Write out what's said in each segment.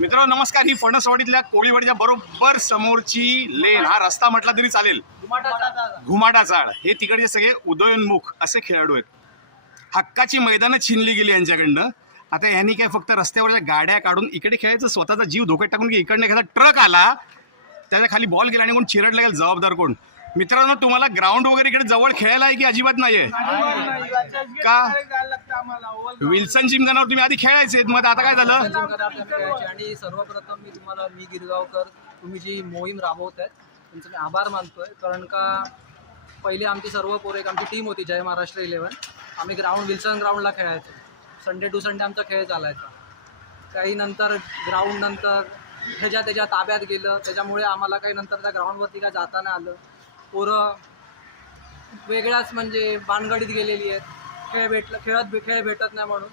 मित्रांनो नमस्कार. ही फणसवाडीतल्या कोळीवाडीच्या बरोबर समोरची लेन, हा रस्ता म्हटला तरी चालेल, घुमाटा चाळ, हे तिकडचे सगळे उदयोन्मुख असे खेळाडू आहेत. हक्काची मैदानं छिनली गेली यांच्याकडनं. आता यांनी काय फक्त रस्त्यावरच्या गाड्या काढून इकडे खेळायचं, स्वतःचा जीव धोक्यात टाकून की इकडनं एखादा ट्रक आला त्याच्या खाली बॉल गेला आणि कोण चिरडला गेला, जबाबदार कोण? मित्रांनो तुम्हाला ग्राउंड वगैरे इकडे जवळ खेळायला आहे की अजिबात नाहीये का? विल्सन जिमखानावर तुम्ही आधी खेळायचे, मग आता काय झालं? आणि सर्वप्रथम मी गिरगावकर, तुम्ही जी मोहीम राबवत आहेत तुमचं मी आभार मानतोय. कारण का पहिले आमची सर्व पोरं, आमची टीम होती जय महाराष्ट्र 11. आम्ही विल्सन ग्राउंडला खेळायचो. संडे टू संडे आमचा खेळ चालायचा. काही नंतर ग्राउंड नंतर त्याच्या ताब्यात गेलं, त्याच्यामुळे आम्हाला काही नंतर त्या ग्राउंडवरती काय जाता नाही आलं. पोरं वेगळ्याच म्हणजे भानगडीत गेलेली आहेत, खेळ भेटत नाही म्हणून.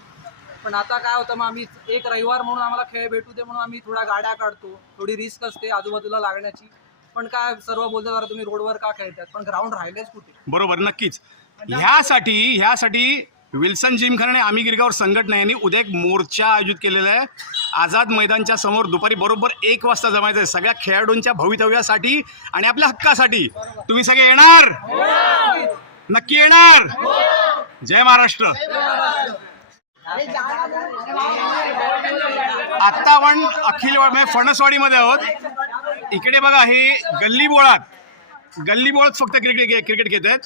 पण आता काय होतं, मग आम्ही एक रविवार म्हणून आम्हाला खेळ भेटू दे म्हणून आम्ही थोड्या गाड्या काढतो. थोडी रिस्क असते आजूबाजूला लागण्याची, पण काय सर्व बोलतात जरा तुम्ही रोडवर का खेळतात, पण ग्राउंड राहिलेच कुठे? बरोबर, नक्कीच. ह्यासाठी विल्सन जिमखाना आणि आम्ही गिरगाव संघटना यांनी उद्या एक मोर्चा आयोजित केलेला आहे. आझाद मैदानच्या समोर दुपारी बरोबर 1 वाजता जमायचं आहे, सगळ्या खेळाडूंच्या भवितव्यासाठी आणि आपल्या हक्कासाठी. तुम्ही सगळे येणार? नक्की येणार? जय महाराष्ट्र. आता आपण अखिल फणसवाडीमध्ये आहोत. इकडे बघा, हे गल्ली बोळात फक्त क्रिकेट खेळत आहेत.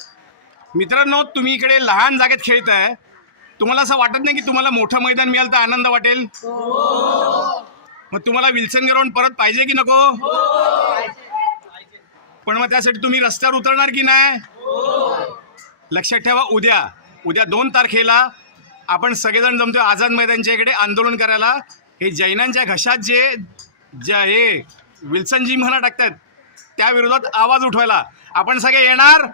मित्रांनो तुम्ही इकडे लहान जागेत खेळताय, तुम्हाला असं वाटत नाही की तुम्हाला मोठं मैदान मिळालं तर आनंद वाटेल? मग तुम्हाला विल्सन ग्राउंड परत पाहिजे की नको? पण मग त्यासाठी तुम्ही रस्त्यावर उतरणार की नाही? लक्षात ठेवा, उद्या 2 तारखेला आपण सगळेजण जमतोय आझाद मैदानच्या इकडे आंदोलन करायला. हे जैनांच्या घशात हे विल्सन जिमखाना टाकतात त्या विरोधात आवाज उठवायला आपण सगळे येणार?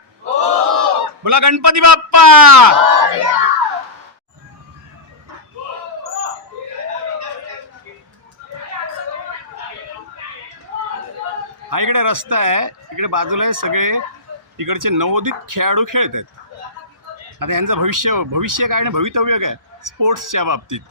बोला गणपती बाप्पा. हा इकडे रस्ता आहे, इकडे बाजूला सगळे इकडचे नवोदित खेळाडू खेळत आहेत. आता यांचं भविष्य काय आणि भवितव्य काय स्पोर्ट्सच्या बाबतीत?